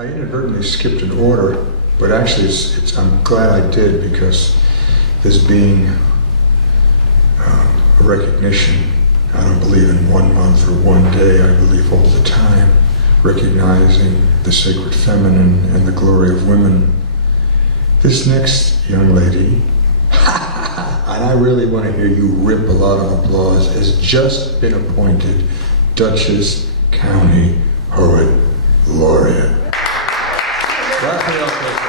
I inadvertently skipped an order, but actually I'm glad I did, because this being a recognition, I don't believe in 1 month or 1 day, I believe all the time, recognizing the sacred feminine and the glory of women. This next young lady, and I really want to hear you rip a lot of applause, has just been appointed Dutchess County Poet Laureate. Raphael Kosek.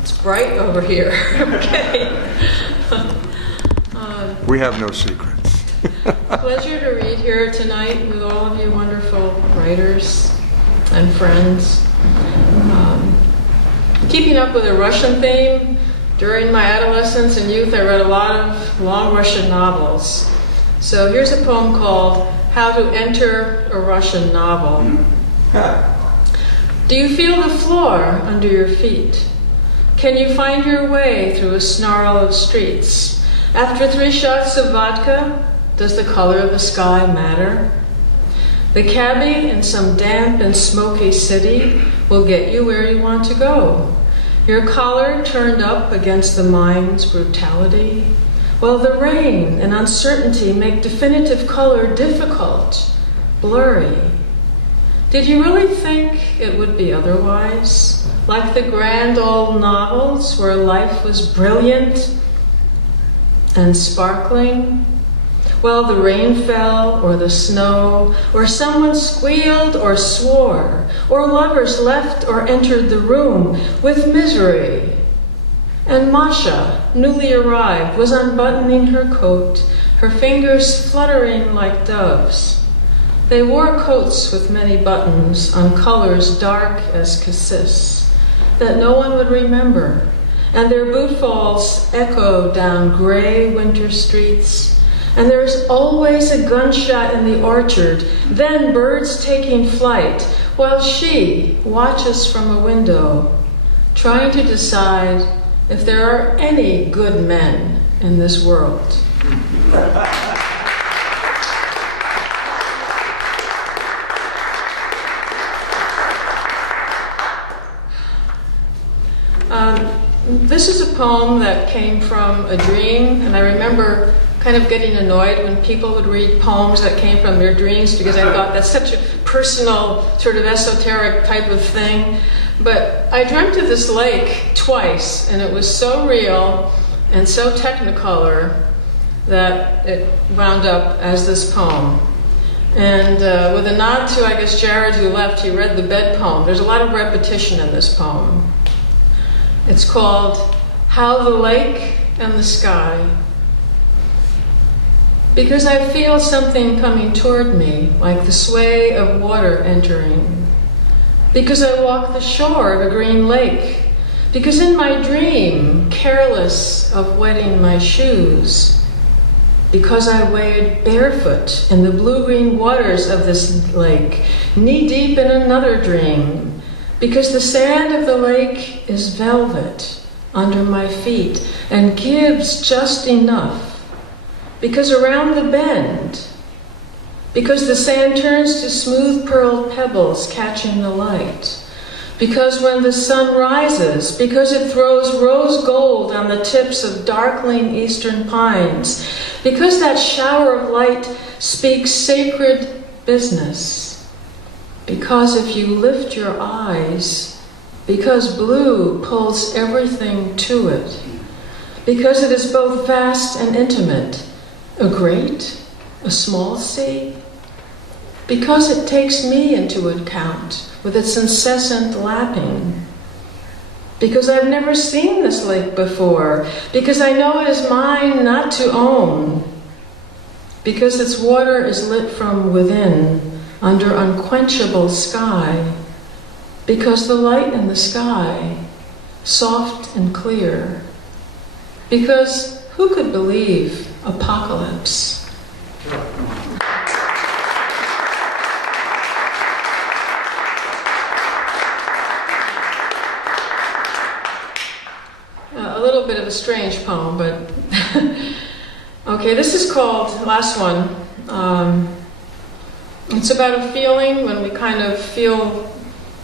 It's bright over here. Okay. We have no secrets. Pleasure to read here tonight with all of you wonderful writers and friends. Keeping up with a Russian theme, during my adolescence and youth I read a lot of long Russian novels. So here's a poem called How to Enter a Russian Novel. Do you feel the floor under your feet? Can you find your way through a snarl of streets? After 3 shots of vodka, does the color of the sky matter? The cabbie in some damp and smoky city will get you where you want to go. Your collar turned up against the mind's brutality, while the rain and uncertainty make definitive color difficult, blurry. Did you really think it would be otherwise? Like the grand old novels where life was brilliant and sparkling? Well, the rain fell, or the snow, or someone squealed or swore, or lovers left or entered the room with misery. And Masha, newly arrived, was unbuttoning her coat, her fingers fluttering like doves. They wore coats with many buttons on colors dark as cassis, that no one would remember, and their bootfalls echo down gray winter streets. And there is always a gunshot in the orchard, then birds taking flight, while she watches from a window, trying to decide if there are any good men in this world. This is a poem that came from a dream, and I remember kind of getting annoyed when people would read poems that came from their dreams, because I thought that's such a personal, sort of esoteric type of thing. But I dreamt of this lake twice, and it was so real and so technicolor that it wound up as this poem. And with a nod to, I guess, Jared, who left, he read the bed poem. There's a lot of repetition in this poem. It's called How the Lake and the Sky. Because I feel something coming toward me, like the sway of water entering. Because I walk the shore of a green lake. Because in my dream, careless of wetting my shoes. Because I wade barefoot in the blue-green waters of this lake, knee-deep in another dream. Because the sand of the lake is velvet under my feet and gives just enough. Because around the bend, because the sand turns to smooth pearled pebbles catching the light. Because when the sun rises, because it throws rose gold on the tips of darkling eastern pines. Because that shower of light speaks sacred business. Because if you lift your eyes, because blue pulls everything to it, because it is both vast and intimate, a great, a small sea, because it takes me into account with its incessant lapping, because I've never seen this lake before, because I know it is mine not to own, because its water is lit from within, under unquenchable sky, because the light in the sky, soft and clear, because who could believe apocalypse? a strange poem, but okay, this is called, last one. It's about a feeling when we kind of feel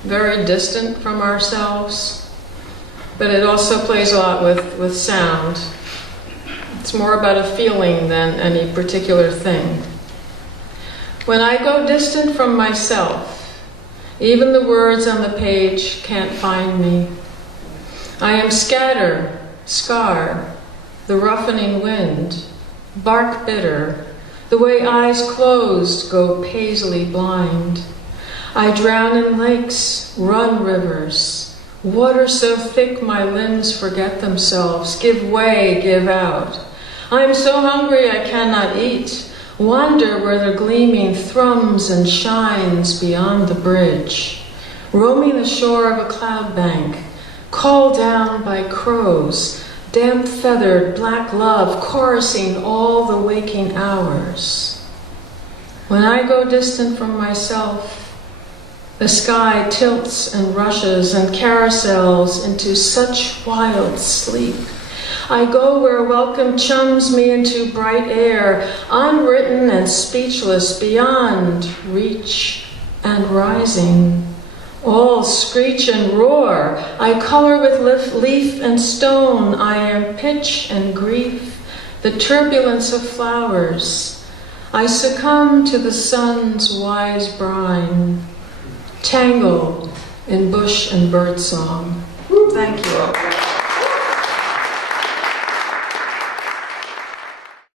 very distant from ourselves, but it also plays a lot with sound. It's more about a feeling than any particular thing. When I go distant from myself, even the words on the page can't find me. I am scatter, scar, the roughening wind, bark bitter, the way eyes closed go paisley blind. I drown in lakes, run rivers, water so thick my limbs forget themselves, give way, give out. I am so hungry I cannot eat, wander where the gleaming thrums and shines beyond the bridge, roaming the shore of a cloud bank, called down by crows, damp-feathered black love chorusing all the waking hours. When I go distant from myself, the sky tilts and rushes and carousels into such wild sleep. I go where welcome chums me into bright air, unwritten and speechless, beyond reach and rising. All screech and roar. I color with leaf and stone. I am pitch and grief, the turbulence of flowers. I succumb to the sun's wise brine, tangle in bush and bird song. Thank you.